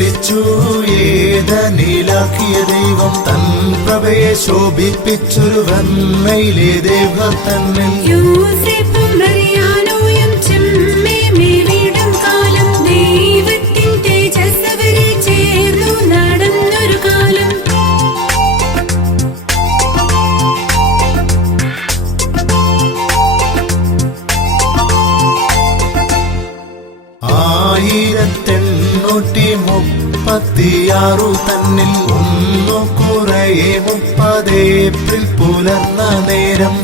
സൃഷ്ടിച്ചു ഏദനിലാക്കിയ ദൈവം തൻ പ്രഭയെ ശോഭിപ്പിച്ചൊരു വന്നയിലെ ദേവതന്നിൽ തന്നിൽ ഒന്നു കുറയെ 30 ഏപ്രിൽ പുലർന്ന നേരം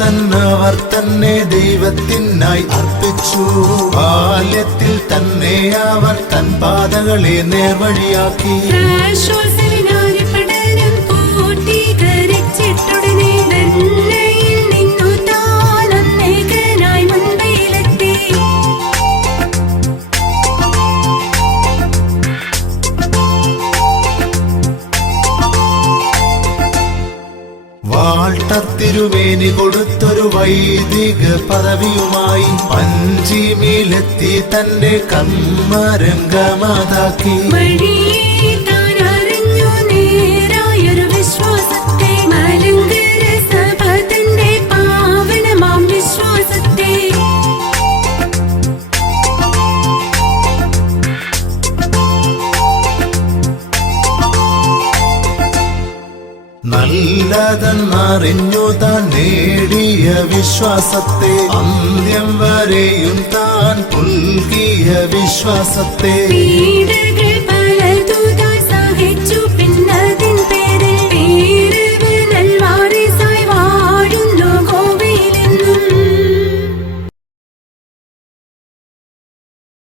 തന്നവർ തന്നെ ദൈവത്തിനായി അർപ്പിച്ചു. ബാല്യത്തിൽ തന്നെ അവർ തൻ പാതകളെ നേർവഴിയാക്കി. വാൾട്ടർ തിരുമേനി കൊടുത്തൊരു വൈദിക പദവിയുമായി പഞ്ചിമിയിലെത്തി തന്റെ കർമ്മരംഗമാതാക്കി. നല്ലതെന്നറിഞ്ഞു താൻ നേടിയ വിശ്വാസത്തെ, അന്ത്യം വരെയും താൻ പുൽകിയ വിശ്വാസത്തെ